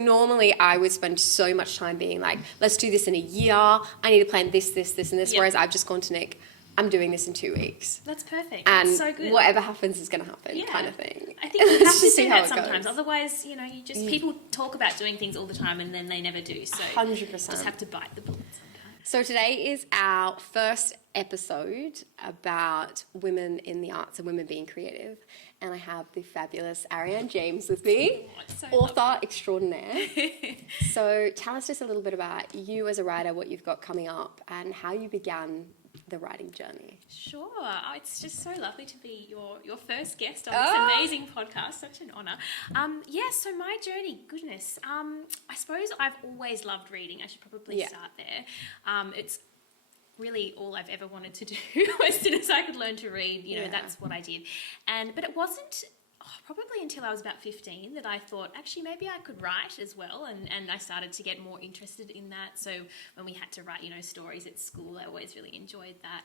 Normally, I would spend so much time being like, let's do this in a year. I need to plan this, this, this, and this. Yep. Whereas I've just gone to Nick, I'm doing this in 2 weeks. That's perfect. And That's so good. whatever happens is going to happen, kind of thing. I think you have to Just see do how that it sometimes. goes. Otherwise, you know, people talk about doing things all the time and then they never do. So 100%. you just have to bite the bullet sometimes. So today is our first episode about women in the arts and women being creative. And I have the fabulous Arianne James with me, So author extraordinaire. So tell us just a little bit about you as a writer, what you've got coming up, and how you began the writing journey. Sure. Oh, it's just so lovely to be your first guest on this amazing podcast. Such an honour. So my journey, goodness. I suppose I've always loved reading. I should probably start there. It's really all I've ever wanted to do. As soon as I could learn to read, that's what I did. But it wasn't probably until I was about 15 that I thought, actually, maybe I could write as well. And I started to get more interested in that. So when we had to write, stories at school, I always really enjoyed that.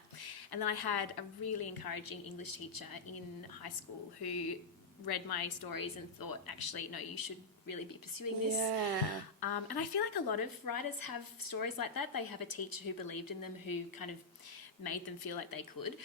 And then I had a really encouraging English teacher in high school who read my stories and thought, actually, no, you should really be pursuing this. Yeah. And I feel like a lot of writers have stories like that. They have a teacher who believed in them, who kind of made them feel like they could.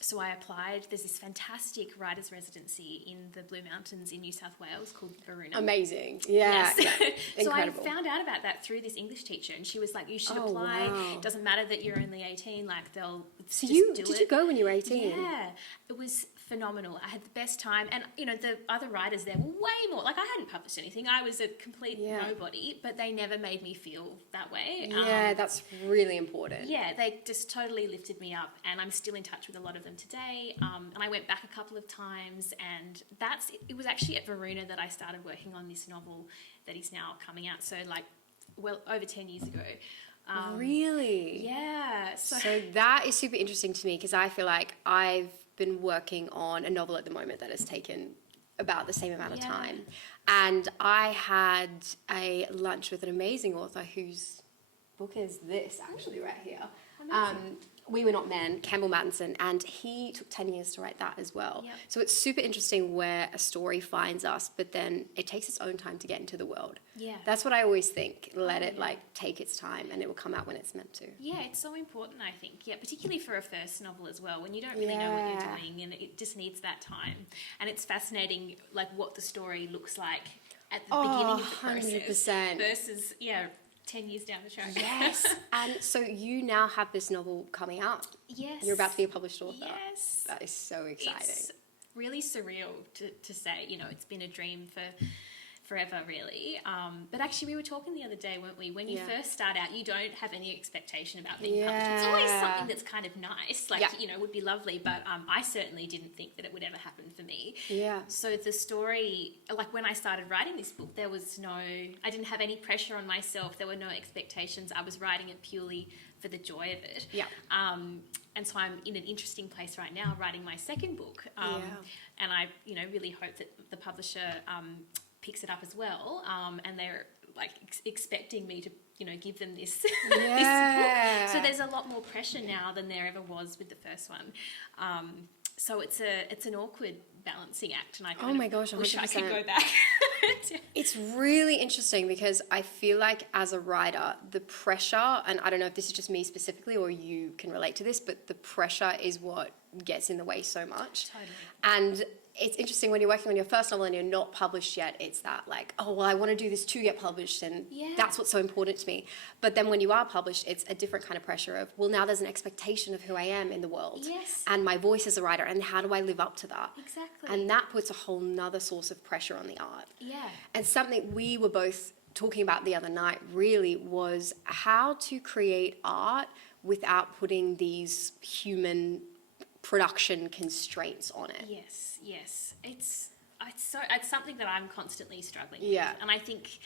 So I applied. There's this fantastic writers' residency in the Blue Mountains in New South Wales called Varuna. Amazing. Yeah. Yes. Yeah. So I Incredible. found out about that through this English teacher, and she was like, you should apply. Wow. It doesn't matter that you're only 18, like they'll So just you do did it. you go when you were 18? Yeah. It was phenomenal. I had the best time, and the other writers there were way more. Like, I hadn't published anything. I was a complete nobody, but they never made me feel that way. Yeah, that's really important. Yeah, they just totally lifted me up, and I'm still in touch with a lot of them today. And I went back a couple of times, and it was actually at Varuna that I started working on this novel that is now coming out. So, over 10 years ago. Really? Yeah. So that is super interesting to me, because I feel like I've been working on a novel at the moment that has taken about the same amount of time. And I had a lunch with an amazing author whose book is this, actually, right here. We Were Not Men, Campbell Mattinson, and he took 10 years to write that as well. Yep. So it's super interesting where a story finds us, but then it takes its own time to get into the world. Yeah. That's what I always think. Let it take its time, and it will come out when it's meant to. Yeah, it's so important, I think. Yeah, particularly for a first novel as well, when you don't really know what you're doing, and it just needs that time. And it's fascinating, what the story looks like at the beginning of the process 100%. versus 10 years down the track. Yes. And so you now have this novel coming out. Yes. You're about to be a published author. Yes. That is so exciting. It's really surreal to say, it's been a dream for forever, really. But actually, we were talking the other day, weren't we? When you first start out, you don't have any expectation about being published. It's always something that's kind of nice, would be lovely. But I certainly didn't think that it would ever happen for me. Yeah. So the story, when I started writing this book, I didn't have any pressure on myself. There were no expectations. I was writing it purely for the joy of it. Yeah. And so I'm in an interesting place right now, writing my second book. And I, really hope that the publisher picks it up as well, and they're expecting me to give them this, this book. So there's a lot more pressure now than there ever was with the first one. So it's an awkward balancing act, and I wish I could go back. It's really interesting, because I feel like as a writer, the pressure, and I don't know if this is just me specifically or you can relate to this, but the pressure is what gets in the way so much. Totally. And it's interesting when you're working on your first novel and you're not published yet, it's that I want to do this to get published, and that's what's so important to me. But then when you are published, it's a different kind of pressure of, now there's an expectation of who I am in the world. Yes. And my voice as a writer, and how do I live up to that? Exactly. And that puts a whole nother source of pressure on the art. Yeah. And something we were both talking about the other night really was how to create art without putting these human production constraints on it. Yes. It's something that I'm constantly struggling with. Yeah. And I think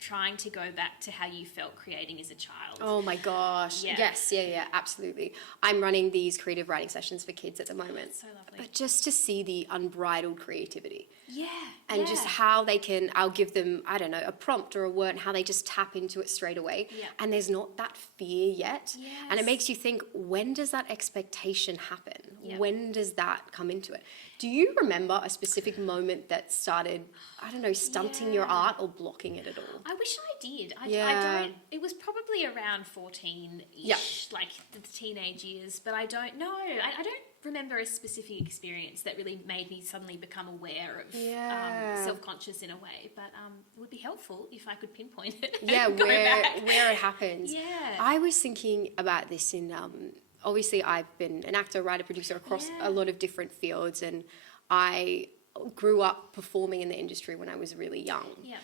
trying to go back to how you felt creating as a child. Oh my gosh. Yeah. Yes, absolutely. I'm running these creative writing sessions for kids at the moment. So lovely. But just to see the unbridled creativity. Yeah. And just how they can, I'll give them, I don't know, a prompt or a word, and how they just tap into it straight away. Yeah. And there's not that fear yet. Yes. And it makes you think, when does that expectation happen? when does that come into it? Do you remember a specific moment that started, I don't know, stunting your art or blocking it at all? I wish I did. I don't. It was probably around 14-ish, like the teenage years, but I don't know. I don't remember a specific experience that really made me suddenly become aware of self-conscious in a way, but it would be helpful if I could pinpoint it. Yeah, where it happens. Yeah. I was thinking about this in, obviously I've been an actor, writer, producer across a lot of different fields, and I grew up performing in the industry when I was really young. Yeah.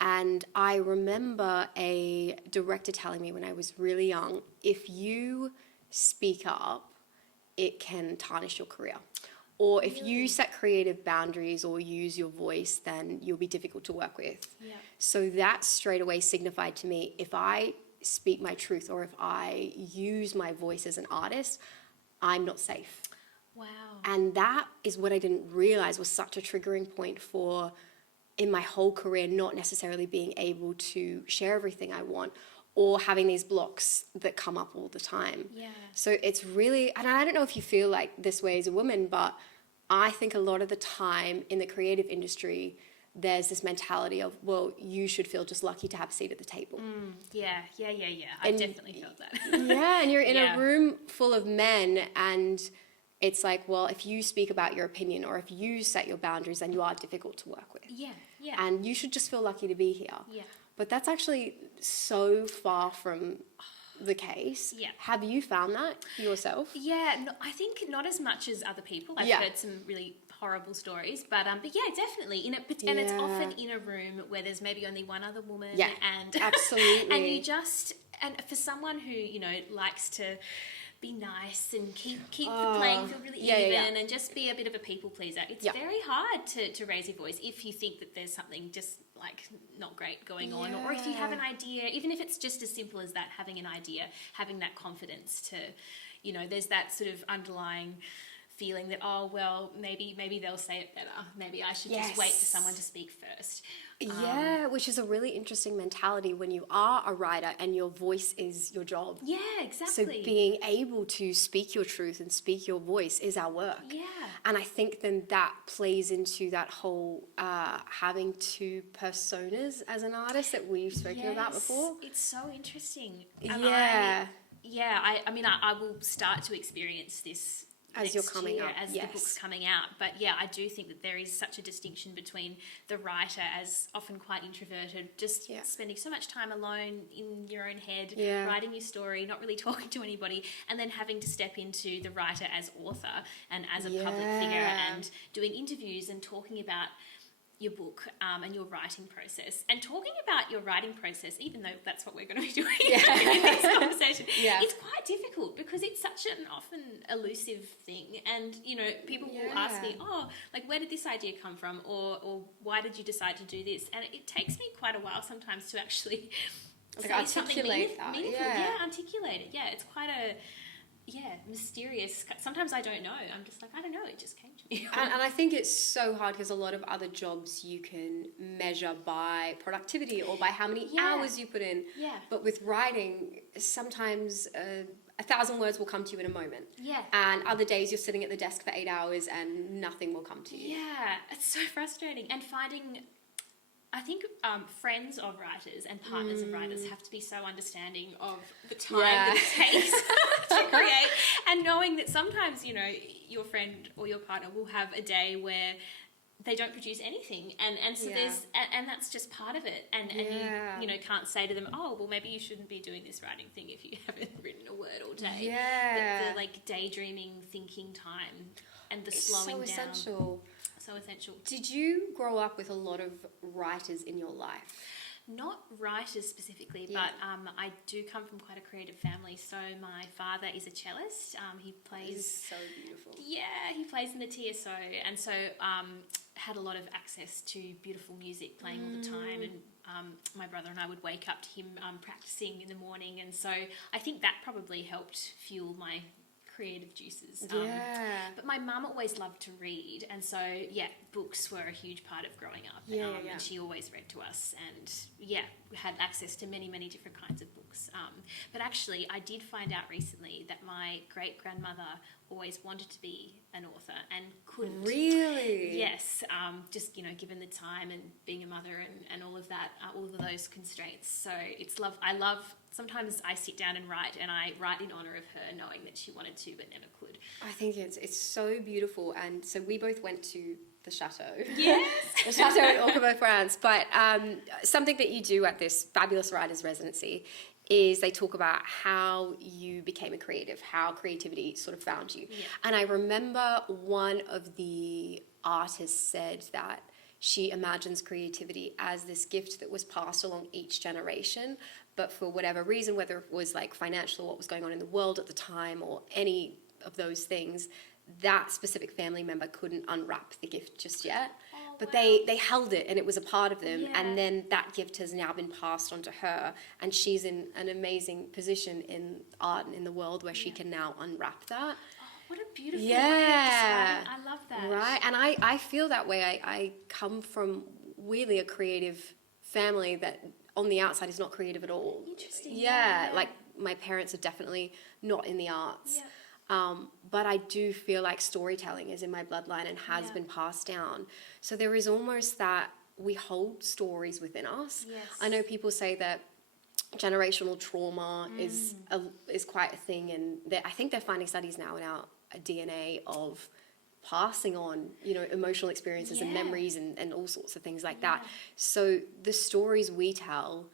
And I remember a director telling me when I was really young, if you speak up, it can tarnish your career. Or if you set creative boundaries or use your voice, then you'll be difficult to work with. Yeah. So that straight away signified to me, if I speak my truth or if I use my voice as an artist, I'm not safe. Wow. And that is what I didn't realize was such a triggering point for, in my whole career, not necessarily being able to share everything I want, or having these blocks that come up all the time. Yeah. So it's really, and I don't know if you feel like this way as a woman, but I think a lot of the time in the creative industry, there's this mentality of, well, you should feel just lucky to have a seat at the table. Yeah. I've definitely felt that. Yeah, and you're in a room full of men, and it's like, well, if you speak about your opinion or if you set your boundaries, then you are difficult to work with. Yeah. And you should just feel lucky to be here. Yeah. But that's actually so far from the case. Yeah. Have you found that yourself? Yeah, no, I think not as much as other people. I've heard some really horrible stories, but yeah, definitely and it's often in a room where there's maybe only one other woman. Yeah, and absolutely. And you just, and for someone who likes to be nice and keep the playing field really even and just be a bit of a people pleaser, it's very hard to raise your voice if you think that there's something just like not great going on, or if you have an idea, even if it's just as simple as that, having an idea, having that confidence to, there's that sort of underlying feeling that, oh, well, maybe they'll say it better. Maybe I should just wait for someone to speak first. Yeah, which is a really interesting mentality when you are a writer and your voice is your job. Yeah, exactly. So being able to speak your truth and speak your voice is our work. Yeah. And I think then that plays into that whole having two personas as an artist that we've spoken about before. It's so interesting. And I will start to experience this as you're coming up, as the book's coming out. But yeah, I do think that there is such a distinction between the writer as often quite introverted, just spending so much time alone in your own head, writing your story, not really talking to anybody, and then having to step into the writer as author and as a public figure and doing interviews and talking about your book and your writing process. And talking about your writing process, even though that's what we're going to be doing in this conversation, it's quite difficult because it's such an often elusive thing. And, people will ask me, oh, like, where did this idea come from? Or why did you decide to do this? And it takes me quite a while sometimes to actually say something meaningful. Articulate it. Yeah, it's quite a... mysterious. Sometimes I don't know. I'm just like, I don't know. It just came to me. And I think it's so hard because a lot of other jobs you can measure by productivity or by how many hours you put in. Yeah. But with writing, sometimes 1,000 words will come to you in a moment. Yeah. And other days you're sitting at the desk for 8 hours and nothing will come to you. Yeah. It's so frustrating. And finding... I think friends of writers and partners of writers have to be so understanding of the time that it takes to create, and knowing that sometimes, your friend or your partner will have a day where they don't produce anything, and so there's and that's just part of it, and you can't say to them, oh, well, maybe you shouldn't be doing this writing thing if you haven't written a word all day. The like daydreaming, thinking time and the slowing down. Essential. So essential. Did you grow up with a lot of writers in your life? Not writers specifically, but I do come from quite a creative family. So my father is a cellist. He plays... This is so beautiful. Yeah, he plays in the TSO, and so had a lot of access to beautiful music playing all the time, and my brother and I would wake up to him practicing in the morning, and so I think that probably helped fuel my creative juices. But my mum always loved to read, and so books were a huge part of growing up. And she always read to us, and we had access to many different kinds of books. books. But actually, I did find out recently that my great-grandmother always wanted to be an author and couldn't. Really? Yes, just, given the time and being a mother and all of that, all of those constraints. So I love, sometimes I sit down and write in honour of her, knowing that she wanted to but never could. I think it's so beautiful. And so we both went to the Chateau. Yes. The Chateau in Orquveaux, France. But something that you do at this fabulous writers' residency is they talk about how you became a creative, how creativity sort of found you. Yeah. And I remember one of the artists said that she imagines creativity as this gift that was passed along each generation, but for whatever reason, whether it was like financial or what was going on in the world at the time or any of those things, that specific family member couldn't unwrap the gift just yet. But wow. they held it and it was a part of them. Yeah. And then that gift has now been passed on to her. And she's in an amazing position in art and in the world where she can now unwrap that. Oh, what a beautiful way of describing it. I love that. Right. And I feel that way. I come from really a creative family that on the outside is not creative at all. Interesting. Yeah. Like my parents are definitely not in the arts. Yeah. But I do feel like storytelling is in my bloodline and has been passed down. So there is almost that we hold stories within us. Yes. I know people say that generational trauma is quite a thing, and I think they're finding studies now in our DNA of passing on, emotional experiences and memories and all sorts of things like that. So the stories we tell,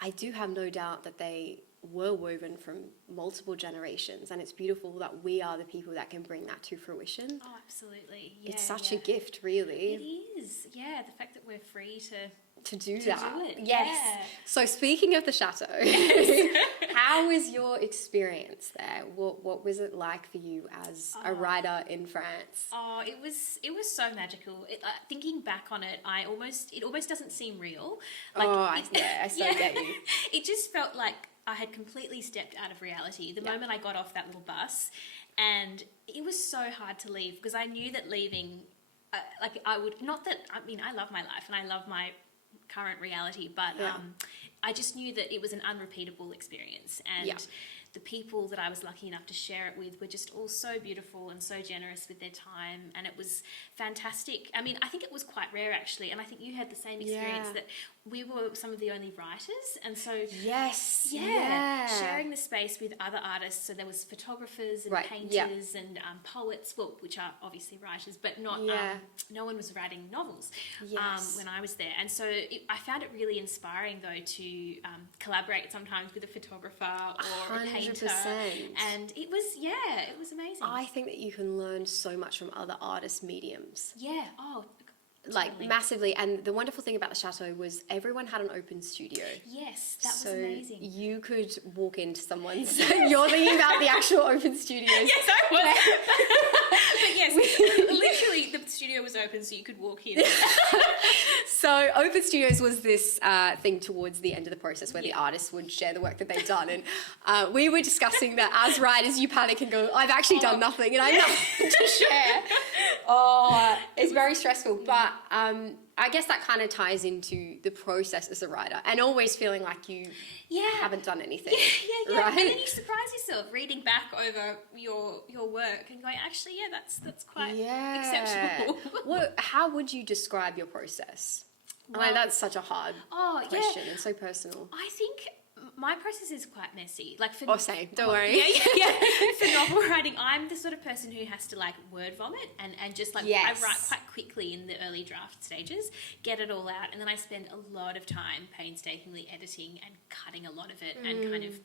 I do have no doubt that they were woven from multiple generations, and it's beautiful that we are the people that can bring that to fruition. Oh, absolutely. Yeah, it's such a gift, really. It is. Yeah, the fact that we're free to do to that. do it. Yes. Yeah. So speaking of the Chateau, how was your experience there? What was it like for you as a writer in France? Oh, it was so magical. Thinking back on it, it almost doesn't seem real. I so get you. It just felt like I had completely stepped out of reality the moment I got off that little bus, and it was so hard to leave because I knew that leaving, I love my life and I love my current reality, but I just knew that it was an unrepeatable experience, and the people that I was lucky enough to share it with were just all so beautiful and so generous with their time, and it was fantastic. I mean, I think it was quite rare actually, and I think you had the same experience that we were some of the only writers, and so sharing the space with other artists. So there was photographers and painters and poets, which are obviously writers, but not no one was writing novels when I was there, and so I found it really inspiring though to collaborate sometimes with a photographer or a painter. 100%. And it was amazing. I think that you can learn so much from other artists' mediums. Yeah. Oh, like massively. And the wonderful thing about the Chateau was everyone had an open studio. Yes, that was amazing. You could walk into someone's. You're thinking about the actual open studios. Yes, I was. But yes, literally the studio was open so you could walk in. So open studios was this thing towards the end of the process where the artists would share the work that they'd done, and we were discussing that as writers you panic and go, I've actually done nothing and I have nothing to share. It's very stressful, but I guess that kind of ties into the process as a writer and always feeling like you haven't done anything. Yeah. Right? And then you surprise yourself reading back over your work and going, actually, that's quite exceptional. How would you describe your process? Well, that's such a hard question and so personal. I think my process is quite messy. Like same. Don't worry. For novel writing, I'm the sort of person who has to word vomit and just I write quite quickly in the early draft stages, get it all out, and then I spend a lot of time painstakingly editing and cutting a lot of it. And kind of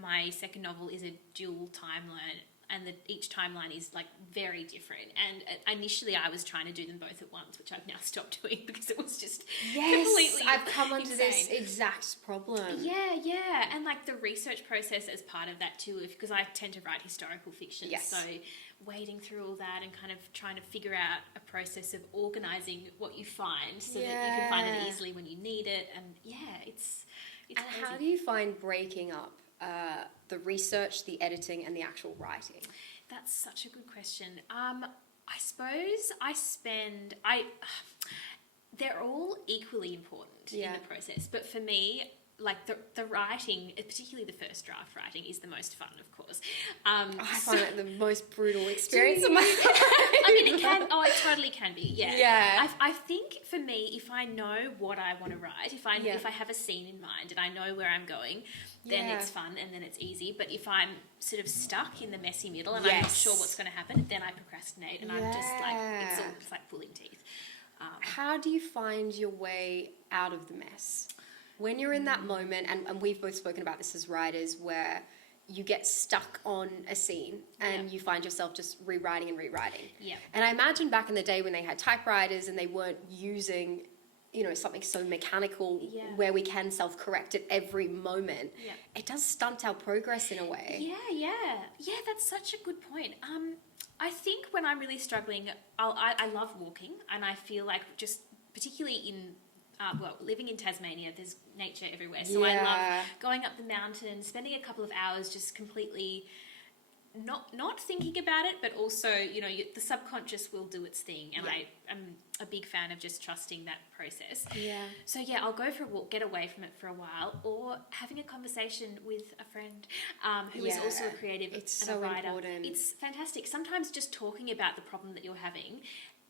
my second novel is a dual timeline, and each timeline is very different. And initially I was trying to do them both at once, which I've now stopped doing because it was just completely I've come onto insane. this exact problem. Yeah, and the research process as part of that too, because I tend to write historical fiction. Yes. So wading through all that and kind of trying to figure out a process of organising what you find so that you can find it easily when you need it, and it's And crazy. how do you find breaking up the research, the editing, and the actual writing? That's such a good question. I suppose they're all equally important in the process, but for me, like the writing, particularly the first draft writing, is the most fun, of course. I find it the most brutal experience of my life. I mean, it can. Oh, it totally can be. Yeah. Yeah. I think for me, if I know what I want to write, if I have a scene in mind and I know where I'm going, then it's fun and then it's easy. But if I'm sort of stuck in the messy middle and I'm not sure what's going to happen, then I procrastinate and I'm just like, it's like pulling teeth. How do you find your way out of the mess? When you're in that moment, and we've both spoken about this as writers, where you get stuck on a scene and you find yourself just rewriting and rewriting. Yeah. And I imagine back in the day when they had typewriters and they weren't using, you know, something so mechanical where we can self-correct at every moment, it does stunt our progress in a way. Yeah, that's such a good point. I think when I'm really struggling, I love walking, and I feel like just particularly in living in Tasmania, there's nature everywhere. So I love going up the mountain, spending a couple of hours just completely not thinking about it, but also, you know, the subconscious will do its thing. And I am a big fan of just trusting that process. Yeah. So I'll go for a walk, get away from it for a while, or having a conversation with a friend who is also a creative and a writer. Important. It's fantastic. Sometimes just talking about the problem that you're having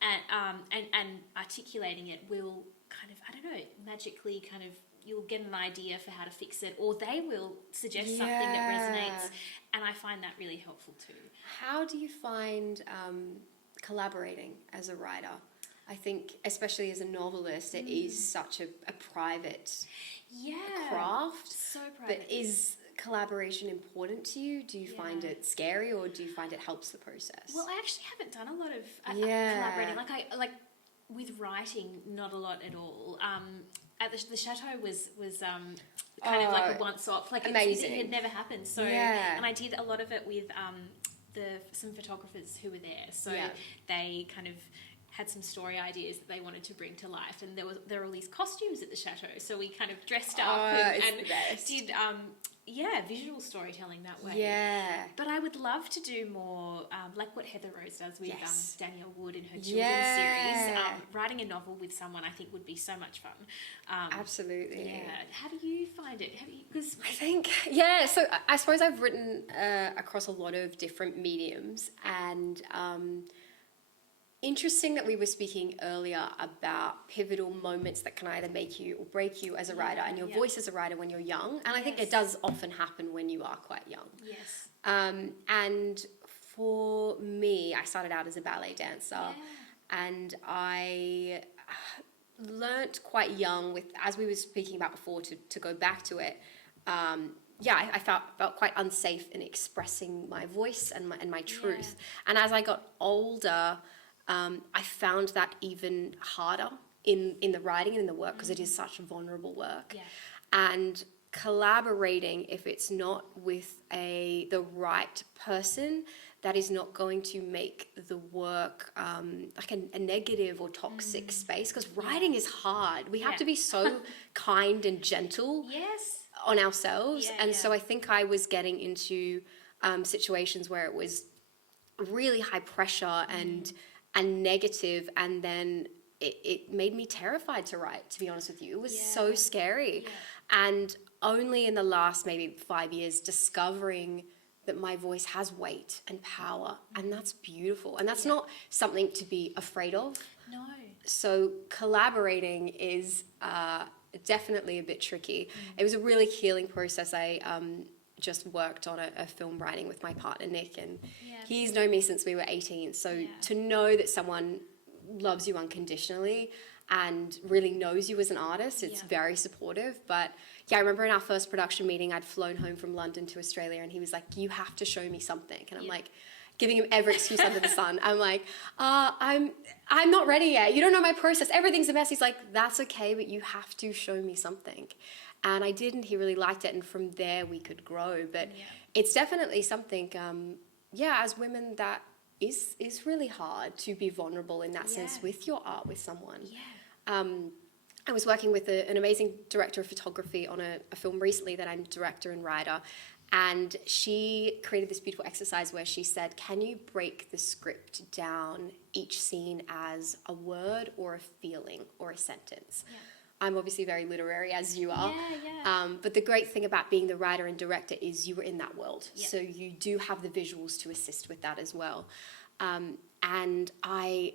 and articulating it will kind of, I don't know, magically kind of, you'll get an idea for how to fix it, or they will suggest something that resonates, and I find that really helpful too. How do you find collaborating as a writer? I think, especially as a novelist, it is such a private craft. So private. But is collaboration important to you? Do you find it scary, or do you find it helps the process? Well, I actually haven't done a lot of collaborating. Like with writing, not a lot at all. At the Chateau was kind of like a once-off. Like amazing. It had never happened. So and I did a lot of it with some photographers who were there. So they kind of had some story ideas that they wanted to bring to life, and there were all these costumes at the Chateau. So we kind of dressed up and did visual storytelling that way. Yeah. But I would love to do more, like what Heather Rose does with Danielle Wood in her children's series. Writing a novel with someone, I think, would be so much fun. Absolutely. Yeah. How do you find it? Because I think, so I suppose I've written across a lot of different mediums, and interesting that we were speaking earlier about pivotal moments that can either make you or break you as a writer, and your voice as a writer when you're young. And I think it does often happen when you are quite young. Yes. And for me, I started out as a ballet dancer, and I learnt quite young, as we were speaking about before, to go back to it. I felt quite unsafe in expressing my voice and my truth. And as I got older, I found that even harder in the writing and in the work, because it is such vulnerable work. Yeah. And collaborating, if it's not with the right person, that is not going to make the work like a negative or toxic space, because writing is hard. We have to be so kind and gentle on ourselves. So I think I was getting into situations where it was really high pressure and negative, and then it made me terrified to write, to be honest with you. It was so scary. And only in the last maybe 5 years discovering that my voice has weight and power, and that's beautiful. And that's not something to be afraid of. No. So collaborating is definitely a bit tricky. It was a really healing process. I just worked on a film writing with my partner Nick, and he's known me since we were 18. So to know that someone loves you unconditionally and really knows you as an artist, it's very supportive. But I remember in our first production meeting, I'd flown home from London to Australia, and he was like, "You have to show me something." And I'm like, giving him every excuse under the sun. I'm like, I'm not ready yet. You don't know my process. Everything's a mess. He's like, "That's okay, but you have to show me something." And I did, and he really liked it. And from there, we could grow. But it's definitely something, as women, that is really hard to be vulnerable in that sense with your art, with someone. I was working with an amazing director of photography on a film recently that I'm director and writer. And she created this beautiful exercise where she said, "Can you break the script down, each scene, as a word or a feeling or a sentence?" I'm obviously very literary, as you are. But the great thing about being the writer and director is you were in that world. Yep. So you do have the visuals to assist with that as well. And I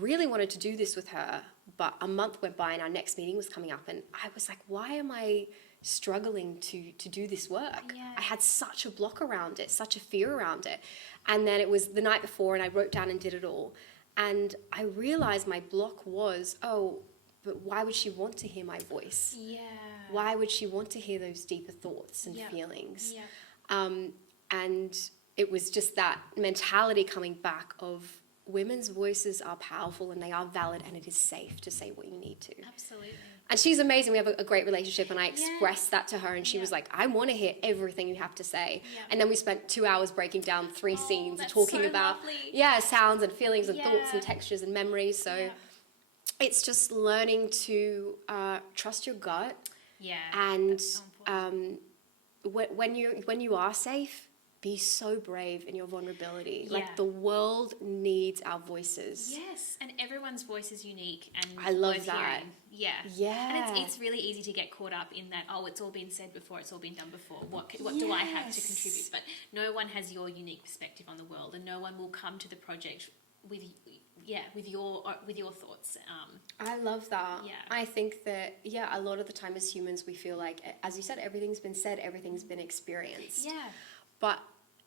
really wanted to do this with her, but a month went by and our next meeting was coming up, and I was like, why am I struggling to do this work? Yeah. I had such a block around it, such a fear around it. And then it was the night before and I wrote down and did it all. And I realized my block was, but why would she want to hear my voice? Yeah. Why would she want to hear those deeper thoughts and Yep. feelings? Yep. And it was just that mentality coming back of women's voices are powerful and they are valid, and it is safe to say what you need to. Absolutely. And she's amazing. We have a great relationship, and I Yeah. expressed that to her, and she was like, I want to hear everything you have to say. Yeah. And then we spent 2 hours breaking down 3 scenes and that's talking so about lovely. sounds and feelings and thoughts Yeah. and textures and memories. So Yeah. it's just learning to trust your gut, Yeah. and that's so important. when you are safe, be so brave in your vulnerability. Yeah. Like, the world needs our voices. Yes, and everyone's voice is unique, and I love worth that. hearing. Yeah, Yeah. and it's really easy to get caught up in that. Oh, it's all been said before. It's all been done before. What do I have to Yes. contribute? But no one has your unique perspective on the world, and no one will come to the project with your thoughts. I love that. Yeah. I think that, a lot of the time as humans, we feel like, as you said, everything's been said, everything's been experienced. Yeah, But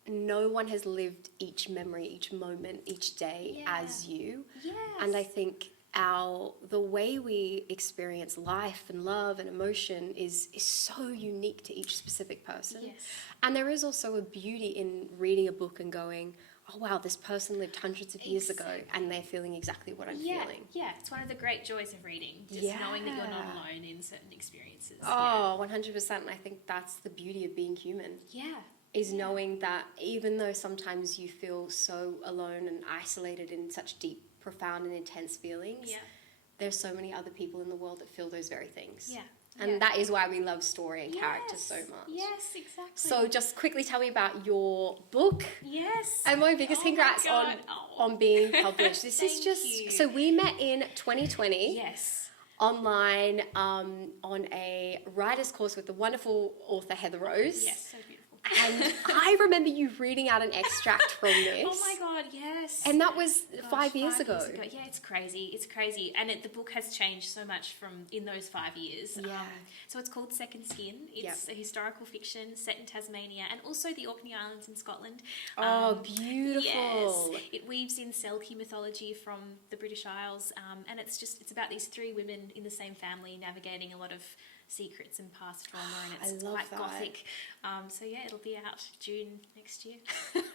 no one has lived each memory, each moment, each day Yeah. as you. yes, And I think the way we experience life and love and emotion is so unique to each specific person. Yes. And there is also a beauty in reading a book and going, oh wow, this person lived hundreds of years ago and they're feeling exactly what I'm feeling. Yeah, it's one of the great joys of reading, just knowing that you're not alone in certain experiences. Oh, 100%. And I think that's the beauty of being human. Yeah. Is knowing that even though sometimes you feel so alone and isolated in such deep, profound and intense feelings, there's so many other people in the world that feel those very things. Yeah. And that is why we love story and characters so much. Yes, exactly. So just quickly tell me about your book. Yes. And my biggest congrats God. on being published. This is Thank just, you. so we met in 2020. Yes. Online on a writer's course with the wonderful author Heather Rose. Yes, so beautiful. And I remember you reading out an extract from this. Oh my God, yes. And that was Gosh, 5 years ago. Yeah, it's crazy. It's crazy. And the book has changed so much in those 5 years. Yeah. So it's called Second Skin. It's a historical fiction set in Tasmania and also the Orkney Islands in Scotland. Oh, beautiful. Yes. It weaves in Selkie mythology from the British Isles. And it's about these 3 women in the same family navigating a lot of secrets and past trauma, and it's I love quite that. gothic. So it'll be out June next year.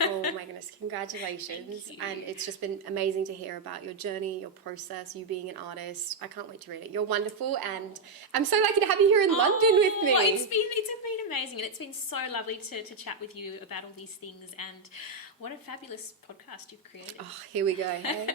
Oh my goodness, congratulations. Thank you. And it's just been amazing to hear about your journey, your process, you being an artist. I can't wait to read it. You're wonderful, and I'm so lucky to have you here in London with me. It's been amazing, and it's been so lovely to chat with you about all these things, and what a fabulous podcast you've created. Oh, here we go. Hey?